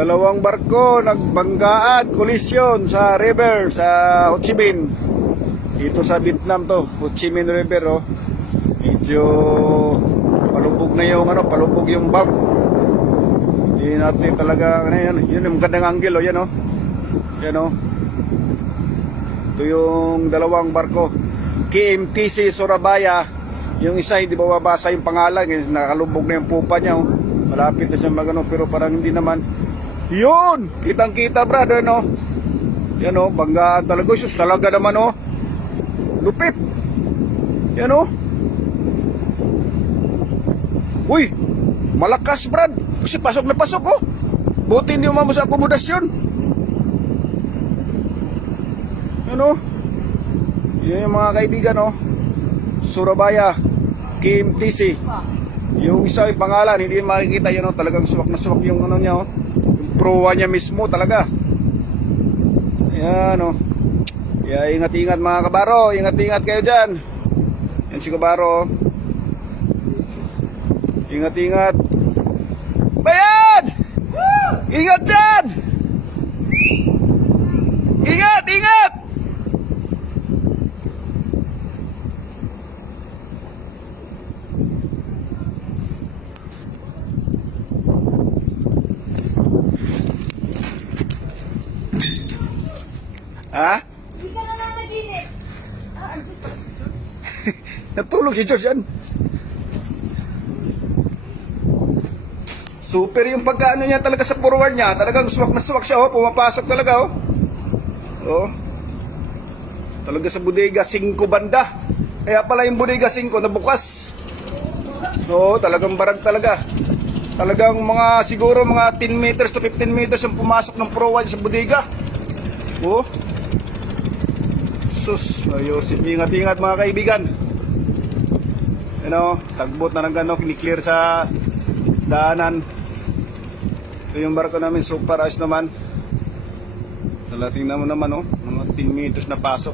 Dalawang barko nagbanggaan, kolisyon sa river sa Ho Chi Minh. Dito sa Vietnam to, Ho Chi Minh River oh. Medyo palubog na yung palubog yung bag. Hindi natin talaga yun yung magandang angle oh, yan oh. Yan oh. Ito yung dalawang barko. KMTC Surabaya. Yung isa hindi mababasa yung pangalan, nakalubog na yung pupa niya oh. Malapit na siya magano pero parang hindi naman. Yun! Kitang-kita brother no. Yan o, banggaan talaga. Sus, talaga naman o. Lupit. Yan o. Uy! Malakas brad. Kasi pasok na pasok o. Buti hindi umamo sa akomodasyon. Yan o. Yan yung mga kaibigan o. Surabaya KMTC. Yung isa yung pangalan, hindi makikita yun o. Talagang suwak na suwak yung ano niya o. Prowa niya mismo talaga. Ayan o. Kaya ingat-ingat mga kabaro. Ingat-ingat kayo dyan. Yan si kabaro. Ingat-ingat. Bayan! Ingat dyan! Ingat! Ingat! Ha? Hindi ka na nanaginip. Natulog si George yan. Super yung pagkaano niya talaga sa forward niya. Talagang swak na swak siya oh. Pumapasok talaga oh. Oh. Talaga sa bodega 5 banda. Kaya pala yung bodega 5 nabukas. So talagang barag talaga. Talagang mga siguro mga 10 meters to 15 meters yung pumasok ng forward sa bodega. Oh. Sus, ayusin. Ingat-ingat mga kaibigan. Tagbot na ng gano'n, kiniklear sa daanan. Ito yung barko namin, super ayos naman. Tingnan mo naman, mga 10 meters na pasok.